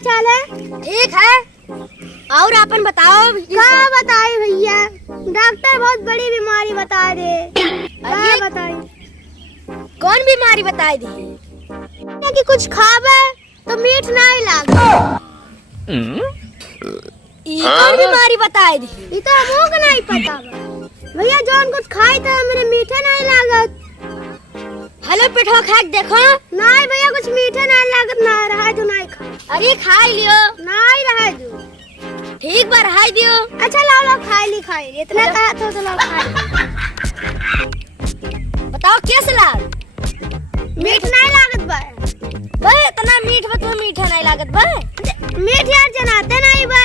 हाल चाल है? ठीक है। और अपन बताओ। क्या बताई भैया, डॉक्टर बहुत बड़ी बीमारी बता दे। क्या बताई? कौन बीमारी बताई दी? कि कुछ खावे तो मीठ नहीं लागे। कौन बीमारी बताई दी? ये तो हमको को नहीं पता भैया। जौन कुछ खाई तो मेरे मीठे नहीं लागत। हेलो पेठो खा के देखो। नहीं भैया, कुछ मीठे नहीं लागत। ना रहा तो नहीं खा। अरे खा लियो। नहीं रहा दो। ठीक बार हाई दियो। अच्छा लाओ लाओ खाई इतना कहा तो लाओ खाई। बताओ क्या सलाद? मीठ नहीं लागत बा। बे इतना मीठ बतो मीठा नहीं लागत बे। मीठ यार जनाते नहीं बा।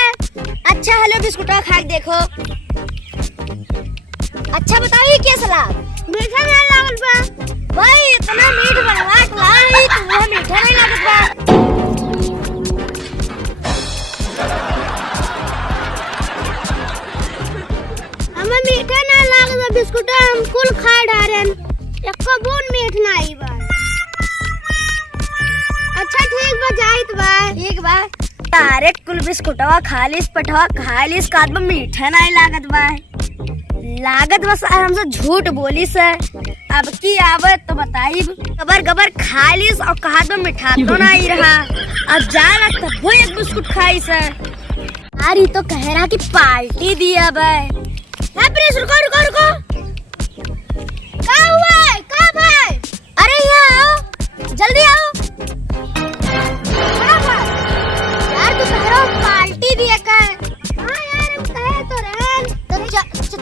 अच्छा हेलो बिस्कुटा खा के देखो। अच्छा बताओ ये क्या सलाद? मीठा नहीं लागत बा। भाई इतना मीठ बनवा के लाई तो वो मीठा नहीं लागत बा। हमें मीठा नहीं लागत बा। बिस्कुट हम कुल खा डारेन, एको बूंद मीठ नहीं बा। अच्छा ठीक बा, जाइत बा। ठीक बा। तारे कुल बिस्कुटवा खालिस पठवा खालिस काद में मीठा नहीं लागत बा। लागत बस हमसे झूठ बोली से। अब की आवत तो बताई गबर गबर खालिस और कहा तो मिठा तो नहीं रहा। अब जाला तब वो एक बिस्कुट खाई से। अरे तो कह रहा कि पार्टी दिया बे। प्लीज रुको रुको रुको। क्या हुआ है? कब है? अरे यहाँ आओ, जल्दी आओ। यार तू कह रहा पार्टी दिया का? हाँ यार हम कहे तो रहन।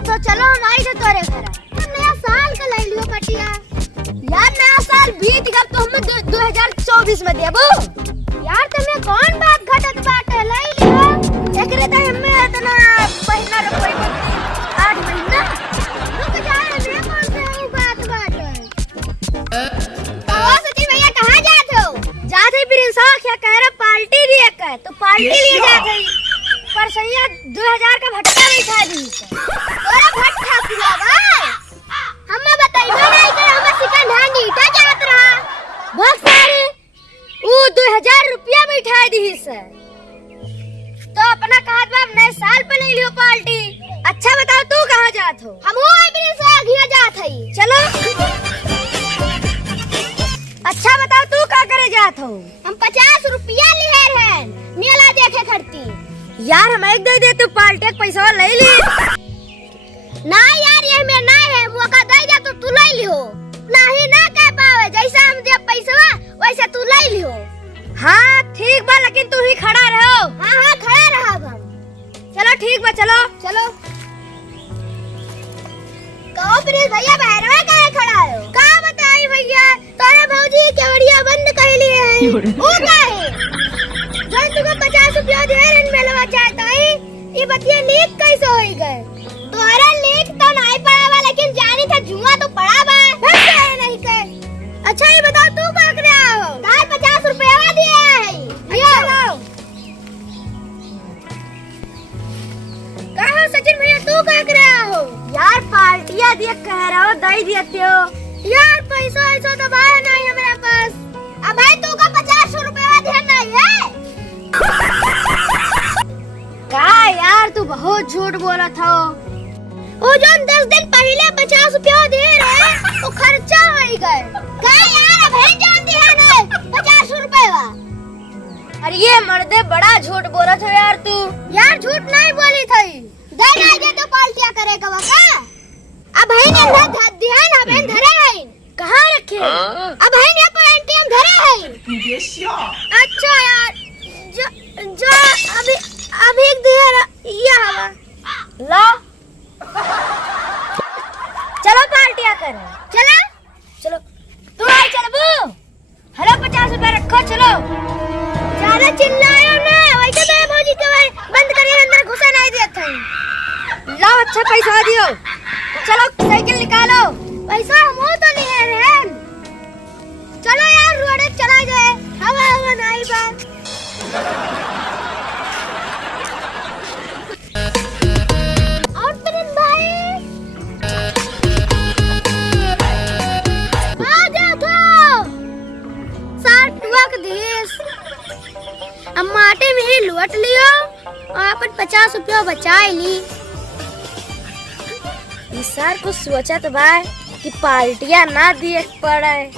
तो चलो हम आई थे तोरे घर। नया साल का ले लियो पटिया। यार नया साल बीत गया तो हम 2024 में देबो। यार तुम्हें कौन बात घटत बाटे? ले लियो। एकरे त हमें इतना पहिना रे कोई 8 महीना। रुक जा रे, कौन से वो बात बाटे? ओ सची भैया कहाँ जात हो? जाते प्रिंसा क्या कह रहा पार्टी दिया का? तो पार्टी लिए जाते पर सैया 2000 का भट्टा बैठा दी। तोरा भट्टा पिलावा? हमें बताइबो नहीं कि हमें सेकंड हैंड ईटा जात रहा। बहुत सारे वो 2000 रुपया बैठा दी से। तो अपना कहत बा नए साल पे ले लियो पार्टी। अच्छा बताओ तू कहाँ जात हो? हम हो आइबरी से घिया जात हई। चलो। अच्छा बताओ तू का करे जात हो? हम 50 रुपया लिए रहन मेला देखे खड़ती। यार हम एक दे तू पार्टी के पैसा ले ली। ना यार ये में ना है, मौका दे जा तो तू ले लियो। नहीं ना कह पावे, जैसा हम दे पैसा वैसा तू ले लियो। हाँ ठीक बा, लेकिन तू ही खड़ा रहो। हाँ हाँ खड़ा रहा हम। चलो ठीक बा, चलो चलो। कहो प्लीज भैया बाहर में काहे खड़ा हो? का बताई भैया, तोरे भौजी केवड़िया बंद कर लिए हैं। वो काहे? जब तुमको 50 रुपया दे रन मेलवा चाहता है, ये बतिया लीक कैसे होई गए? तोरा लीक तो नहीं पड़ा बा, लेकिन जानी था जुआ तो पड़ा बा। बस है नहीं के। अच्छा ये बताओ तू का कर रहा हो? तार 50 रुपया दिया है। चलो। कहाँ सचिन भैया तू का कर रहा हो? यार पार्टियां दिया कह रहा हो, दई दियते हो। यार पैसा ऐसा तो बाहर नहीं है मेरे पास। अब भाई तू का 50 रुपया दिया नहीं है? का यार तू बहुत झूठ बोला था। वो जो 10 दिन पहले 50 रुपया दे रहे वो खर्चा हो गए। का यार अब है जान दिया ने 50 रुपया। अरे ये मर्दे बड़ा झूठ बोला था यार तू। यार झूठ नहीं बोली थी। दे ना दे तो पार्टियां करेगा का? अब है ने ध्यान अब धरे है। कहाँ रखे? अब है ने पर एटीएम धरे है। अच्छा यार जो अभी दे ये हवा ला। चलो पार्टियां करें। चला चलो तू आई चलबू। हेलो 50 रुपया रखो, चलो। ज्यादा चिल्लायो ना, वैसे मेरे भौजी के भाई बंद करिए, अंदर घुसा नहीं देता है। लाओ अच्छा पैसा दियो। चलो साइकिल निकालो। पैसा हम तो लिए रहन। चलो यार रोड चला जाए, हवा नहीं बा। और प्रिंस भाई आ जा तो 60 वक्त देश अम्मा बाटे में ही लौट लियो और अपन 50 रुपया बचा ली। सर कुछ सोचा तो बा कि पार्टियां ना दिए पड़े।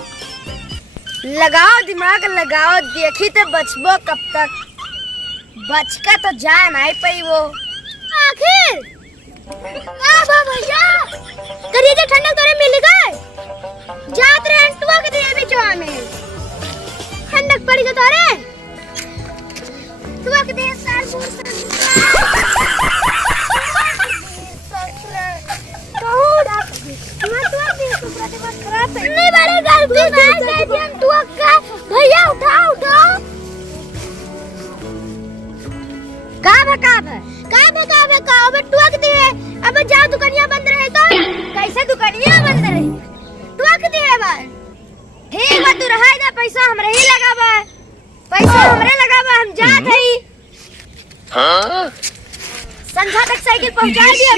लगाओ दिमाग लगाओ, देखी तो बचबो कब तक। बचका तो जा नहीं पाई वो। आखिर भैया करिए जो ठंडक तोरे मिल गए। जात रे अंटुआ के दिए बिचवा में ठंडक पड़ी के तोरे तुआ के दे नहीं बड़े गलती नहीं गई हम तुआ का भैया उठा उठा का अब टुआ के दिए। अब जाओ दुकानियां बंद रहे तो कैसे दुकानियां बंद रही? टुआ के दिए बा ठीक बा, तू रहा जा, पैसा हमरे ही लगाबा। पैसा हमरे लगाबा, हम जात हई। हां संझा तक साइकिल पहुंचा दिया।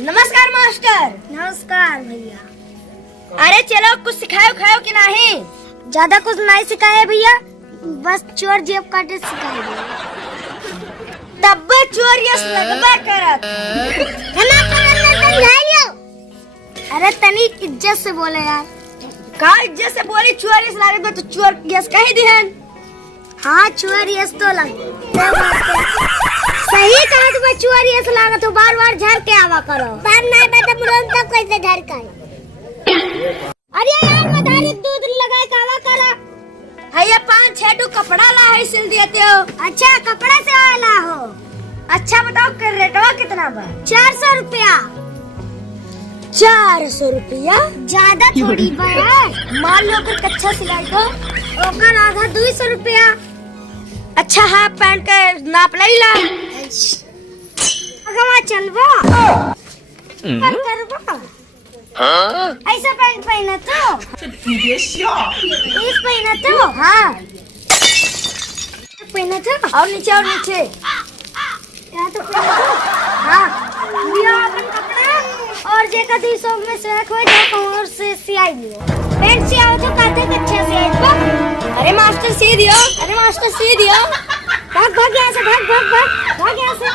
नमस्कार मास्टर। नमस्कार भैया। अरे चलो कुछ सिखाओ खाओ कि नहीं? ज्यादा कुछ नहीं सिखाए भैया, बस चोर जेब काटे सिखाए। तब चोर यस लगबा करत। अरे तनी इज्जत से बोले यार। का इज्जत से बोली? चोर यस लागत बा तो चोर यस कही दिहन। हाँ चोर यस तो लग सही कहा तो चोर यस लागत हो। बार बार झर के आवा करो। बार नहीं बेटा मुरन तक कैसे झर का। अरे यार मधारी दूध लगाए कावा करा। भैया 5-6 कपड़ा ला है सिल देते हो। अच्छा कपड़ा से वाला हो। अच्छा बताओ कर रेटवा कितना बा? 400 रुपया। 400 रुपया ज्यादा थोड़ी बा। मान लो कि कच्चा सिलाई तो ओकर आधा 200 रुपया। अच्छा हाफ पैंट का नाप लई ला। अगवा चलबा कर करबा। ऐसा पैंट पहना तो इस पहना तो हाँ पहना तो और नीचे यहाँ तो पहना तो हाँ लिया अपन कपड़ा और जेका 200 में से हो जाए और से सियाई लियो। पैंट सियाओ तो कहते कच्चा सियाई बा। अरे मास्टर सी दियो। भाग भाग यहाँ से भाग यहाँ से।